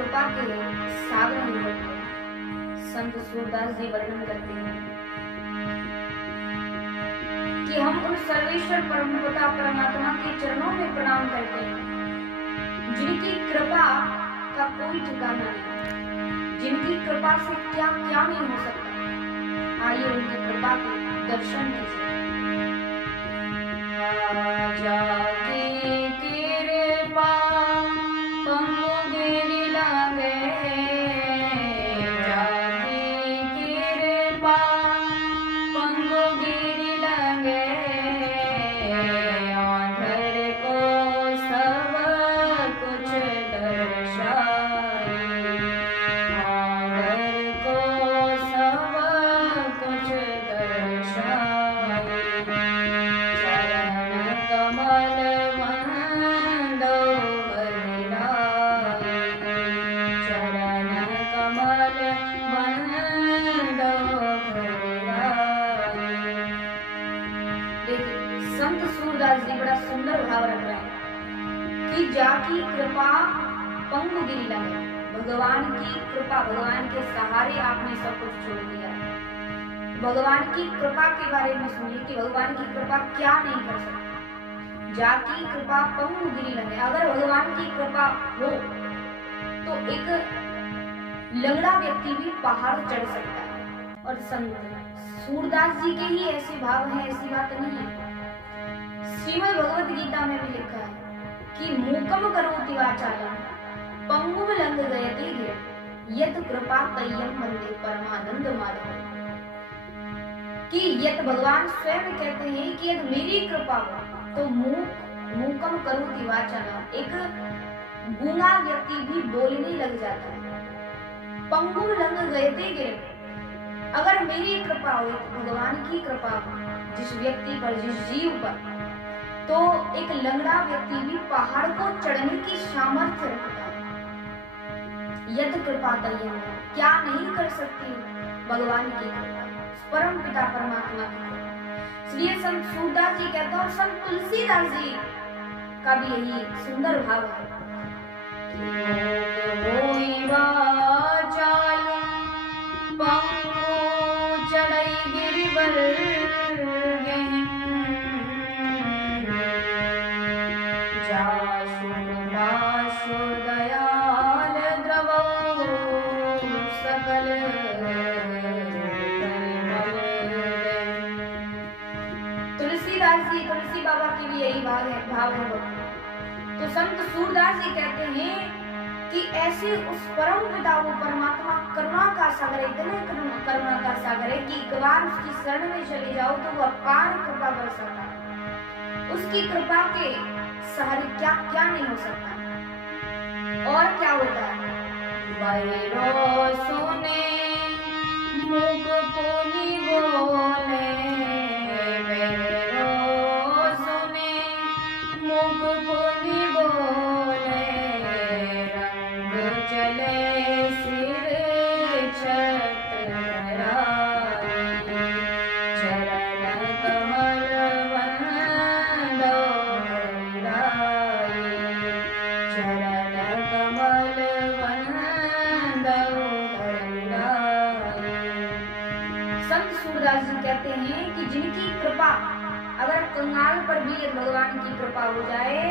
कृपा के सागर निकट में संत सूरदास जी वर्णन करते हैं कि हम उन सर्वेश्वर परमपिता परमात्मा के चरणों में प्रणाम करते हैं जिनकी कृपा का कोई ठिकाना नहीं, जिनकी कृपा से क्या क्या नहीं हो सकता। आइए उनकी कृपा के दर्शन कीजिए। संत सूरदास जी बड़ा सुंदर भाव रख रहे हैं कि जाकी कृपा पंगु गिरी लगे। भगवान की कृपा, भगवान के सहारे आपने सब कुछ छोड़ दिया। भगवान की कृपा के बारे में सुनिए कि भगवान की कृपा क्या नहीं कर सकती। जाकी कृपा पंगु गिरी लगे। अगर भगवान की कृपा हो तो एक लंगड़ा व्यक्ति भी पहाड़ चढ़ सकता है। और संत सूरदास जी के ही ऐसे भाव हैं, ऐसी बात नहीं है। श्रीमद् भगवद गीता में भी लिखा है कि मूकम करोति वाचालम पंगुम लंघयते गिरिम यत कृपा तय्यम वंदे परमानंद माधव। कि यत भगवान स्वयं कहते हैं कि यदि मेरी कृपा हो तो मूकम करोति वाचालम, एक गूंगा व्यक्ति भी बोलने लग जाता है। पंगुम लंघयते गिरिम, अगर मेरी कृपा हो, भगवान की कृपा हो जिस व्यक्ति पर, जिस जीव पर, तो एक लंगड़ा व्यक्ति भी पहाड़ को चढ़ने की सामर्थ्य रखता है। यद कृपा तय्यम, क्या नहीं कर सकती भगवान की कृपा, परम पिता परमात्मा की कृपा। इसलिए संत सूरदास जी कहते हैं और संत तुलसीदास जी का भी यही सुंदर भाव है। तुलसी बाबा के भी यही भाव है। तो संत सूरदास जी कहते हैं कि ऐसे उस परम पिता को परमात्मा करुणा का सागर, इतने करुणा का सागर है कि एक बार उसकी शरण में चले जाओ तो वह अपार कृपा बरसाता है। उसकी कृपा के सहारे क्या क्या नहीं हो सकता। और क्या होता है, बैरो सुने मुख पुनि बोले, संत सूरदास जी कहते हैं कि जिनकी कृपा, अगर कंगाल पर भी भगवान की कृपा हो जाए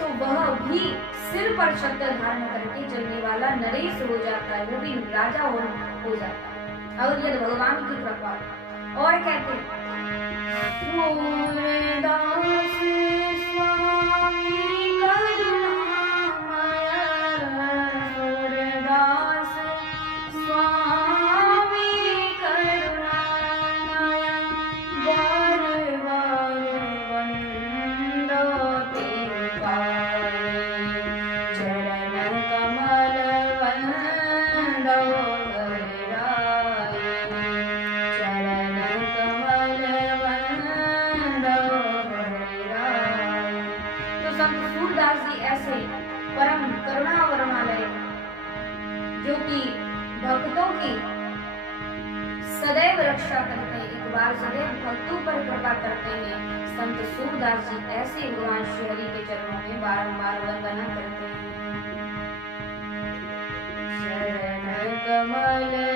तो वह भी सिर पर छत्र धारण करके चलने वाला नरेश हो जाता है, वो भी राजा हो जाता है अगर यदि भगवान की कृपा। और कहते हैं सूरदास जी ऐसे परम करुणा वर्णालय जो कि भक्तों की सदैव रक्षा करते हैं, एक बार सदैव भक्तों पर कृपा करते हैं। संत सूरदास जी ऐसे भगवान श्री हरि के चरणों में बारंबार वंदना करते हैं। कमल